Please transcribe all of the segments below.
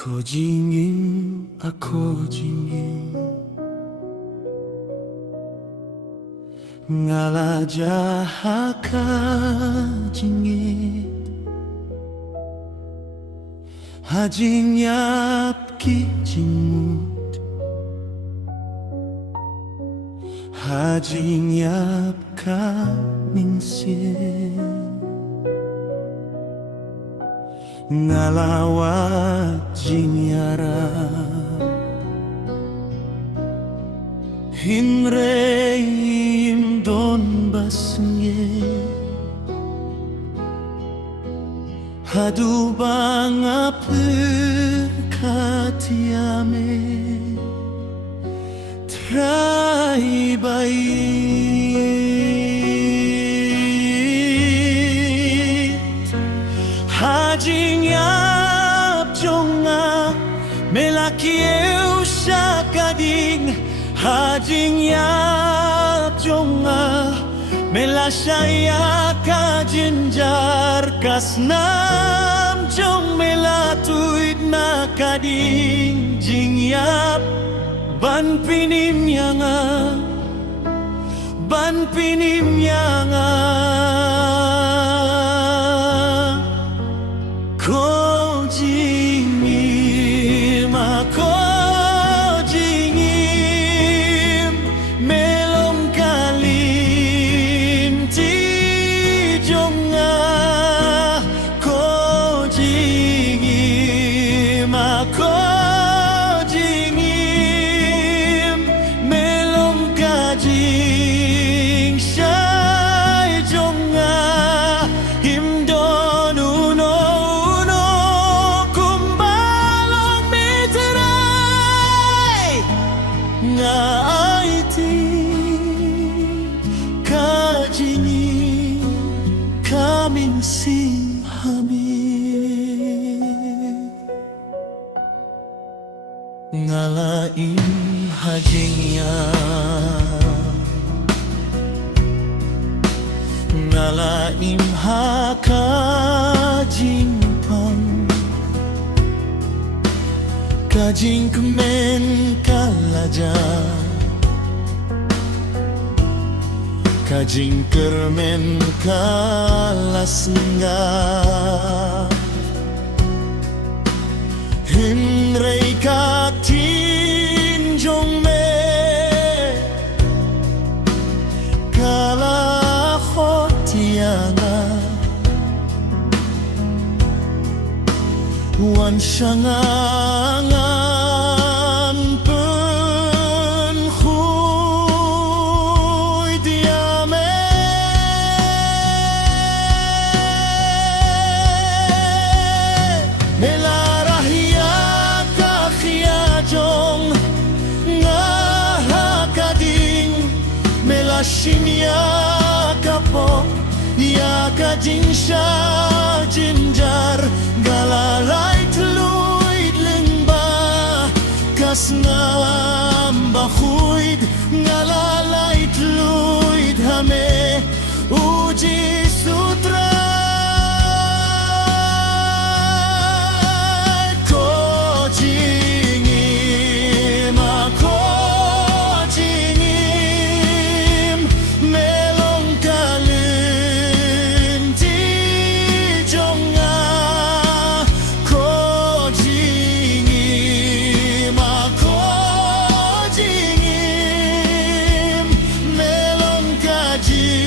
Kojingin ako jingin ngalaja ka jingit hajinyap ki jingmut hajinyap ka minsin ngalawat jinyara hinreim don basnge hadu banga perkatiame trai hajinyap jonga melaki eu syakading hajinyap jonga melashaya ka jinjar kasnam jong melatuid na kading jingyap ban pinim yanga ban pinim yanga Kojingim ako jingim melom kalim ti jonga Kojingim ako jingim melom kajing syai jonga himdon uno kajingi kamin simhami ngalaim hajingya ngalaim hakajingpang kajing kemen kalaja kajing kermen kalasnga hinrei katin jong me kala khotiana wan shangangan Shinya kapo ya kajinsha jinjar galalai tluid lengba kasnam bakhuid galalai tluid hame uji sutra Ji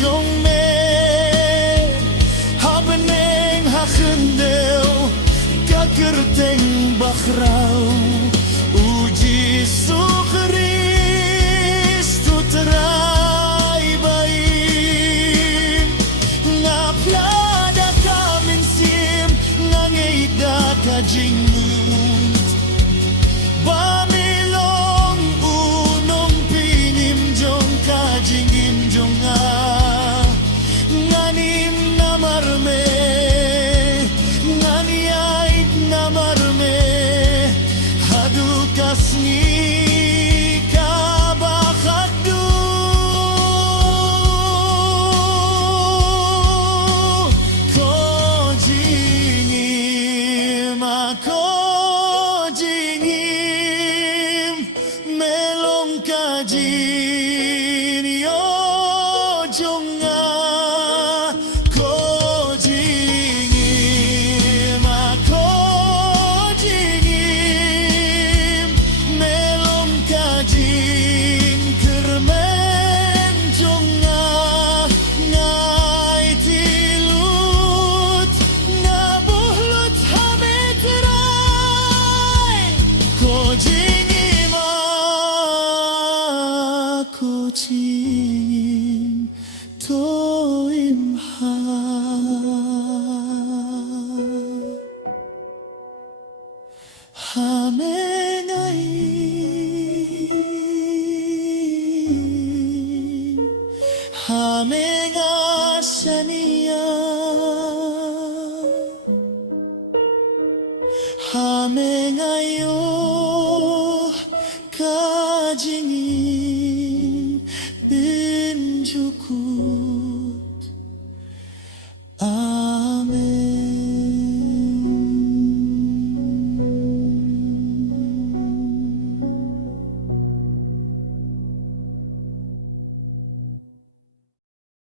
종매 하beneng hakendeu kakerteng bakrau uji Kristu terai baim ngaplada kaminsim ngangeida kajingut Bamilong unong pinimjong kajingim jonga nganim na marme nganiait na marme hadukas ni kabakadu ko jingim ako kajin yo jonga ko jingim ako jingim melom kajin kermen jonga ngai tilut nabuhlut hametrai ko jingim kucing toim ha hamengai hamengasania hamengayo